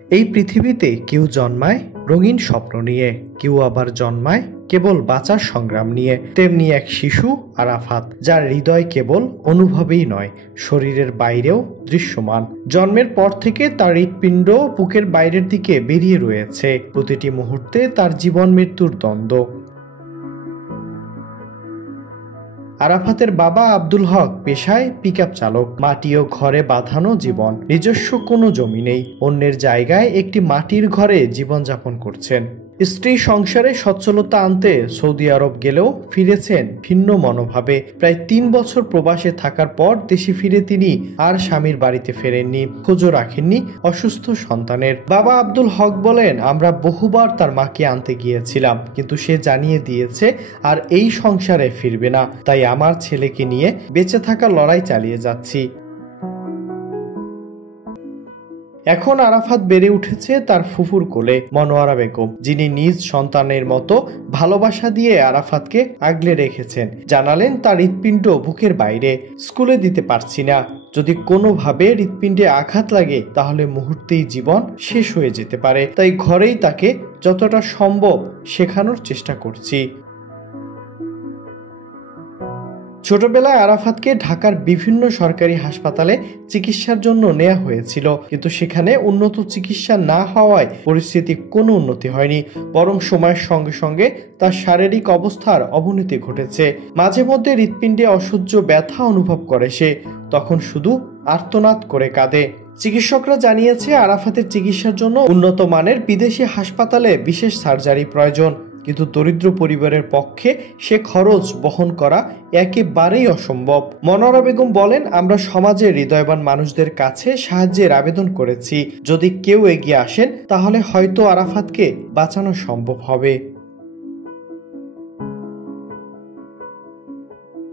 এই পৃথিবীতে কেউ জন্মায় রঙিন স্বপ্ন নিয়ে, কেউ আবার জন্মায় কেবল বাঁচার সংগ্রাম নিয়ে। তেমনি এক শিশু আরাফাত, যার হৃদয় কেবল অনুভবেই নয়, শরীরের বাইরেও দৃশ্যমান। জন্মের পর থেকে তার হৃৎপিণ্ড বুকের বাইরের দিকে বেরিয়ে রয়েছে, প্রতিটি মুহূর্তে তার জীবন মৃত্যুর দ্বন্দ্ব। আরাফাতের বাবা আব্দুল হক পেশায় পিকআপ চালক। মাটি ও ঘরে বাঁধানো জীবন, নিজস্ব কোনো জমি নেই, অন্যের জায়গায় একটি মাটির ঘরে জীবনযাপন করছেন। স্ত্রী সংসারে সচ্ছলতা আনতে সৌদি আরব গেলেও ফিরেছেন ভিন্ন মনোভাবে। প্রায় ৩ বছর প্রবাসে থাকার পর দেশে ফিরে তিনি আর স্বামীর বাড়িতে ফেরেননি, খোঁজও রাখেননি অসুস্থ সন্তানের। বাবা আব্দুল হক বলেন, আমরা বহুবার তার মাকে আনতে গিয়েছিলাম, কিন্তু সে জানিয়ে দিয়েছে আর এই সংসারে ফিরবে না। তাই আমার ছেলেকে নিয়ে বেঁচে থাকার লড়াই চালিয়ে যাচ্ছি। এখন আরাফাত বেড়ে উঠেছে তার ফুফুর কোলে, মনোয়ারা বেগম, যিনি নিজ সন্তানের মতো ভালোবাসা দিয়ে আরাফাতকে আগলে রেখেছেন। জানালেন, তার হৃৎপিণ্ড বুকের বাইরে, স্কুলে দিতে পারছি না। যদি কোনোভাবে হৃৎপিণ্ডে আঘাত লাগে তাহলে মুহূর্তেই জীবন শেষ হয়ে যেতে পারে। তাই ঘরেই তাকে যতটা সম্ভব শেখানোর চেষ্টা করছি। ছোটবেলায় আরাফাতকে ঢাকার বিভিন্ন সরকারি হাসপাতালে চিকিৎসার জন্য নেওয়া হয়েছিল, কিন্তু সেখানে উন্নত চিকিৎসা না হওয়ায় পরিস্থিতি কোনো উন্নতি হয়নি, বরং সময়ের সঙ্গে সঙ্গে তার শারীরিক অবস্থার অবনতি ঘটেছে। মাঝে মধ্যে হৃৎপিণ্ডে অসহ্য ব্যথা অনুভব করে সে, তখন শুধু আর্তনাদ করে কাঁদে। চিকিৎসকরা জানিয়েছে, আরাফাতের চিকিৎসার জন্য উন্নত মানের বিদেশি হাসপাতালে বিশেষ সার্জারি প্রয়োজন, কিন্তু দরিদ্র পরিবারের পক্ষে সে খরচ বহন করা একেবারেই অসম্ভব। মনোয়ারা বেগম বলেন, আমরা সমাজের হৃদয়বান মানুষদের কাছে সাহায্যের আবেদন করেছি। যদি কেউ এগিয়ে আসেন তাহলে হয়তো আরাফাতকে বাঁচানো সম্ভব হবে।